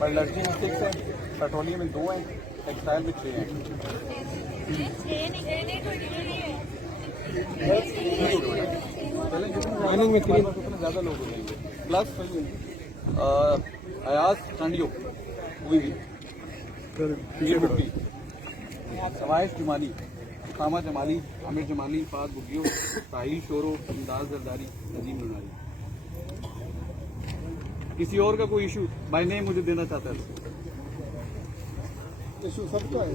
Metallurgy में 6 है, petroleum में 2 हैं, टेक्सटाइल में 6 हैं। माइनिंग में 3 उतना ज़्यादा लोग हो जाएंगे। प्लस अयाज टांडियो हुई भी सवाइस जमाली, खामा जमाली, आमिर जमाली, फाद बुगियो, ताहिर शोरो, इमदाद जरदारी, नजीम लुनारी। किसी और का कोई इशू बाय नेम मुझे देना चाहता है? इशू सबका है,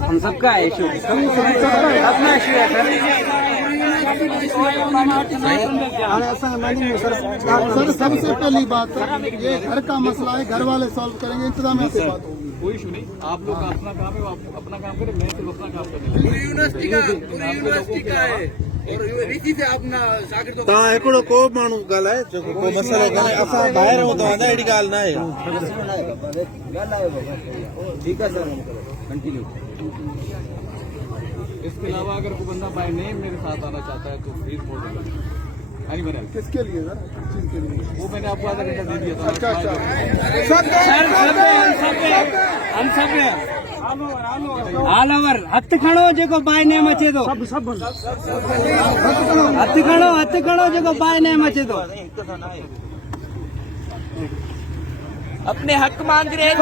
हम सबका है इशू, अपना इशू है सर। सबसे पहली बात ये घर का मसला है, घर वाले सॉल्व करेंगे, इंतजाम से बात होगी, कोई इशू नहीं। आप लोग का अपना काम है, आप अपना काम करें, मैं सिर्फ अपना काम करेंगे। यूनिवर्सिटी का है और रीति से अपना शागिर्दों ता एकड़ो को मानू ॻाल्हाए जेको को मसलो ॻाल्हाए, असां ॿाहिरि हूं त अहिड़ी ॻाल्हि न आहे। ठीक है सर, कंटिन्यू। इसके अलावा अगर कोई बंदा बाय नेम मेरे साथ आना चाहता है तो प्लीज बोल देना। किसके लिए सर? चीज के लिए वो मैंने आपको आधा घंटा दे दिया था। अच्छा हम सब ऑल ओवर हथ खड़ो जेको बाय नेम अचे तो, सब हथ खड़ो जेको बाय नेम अचे तो। अपने हक मांग रहे हैं,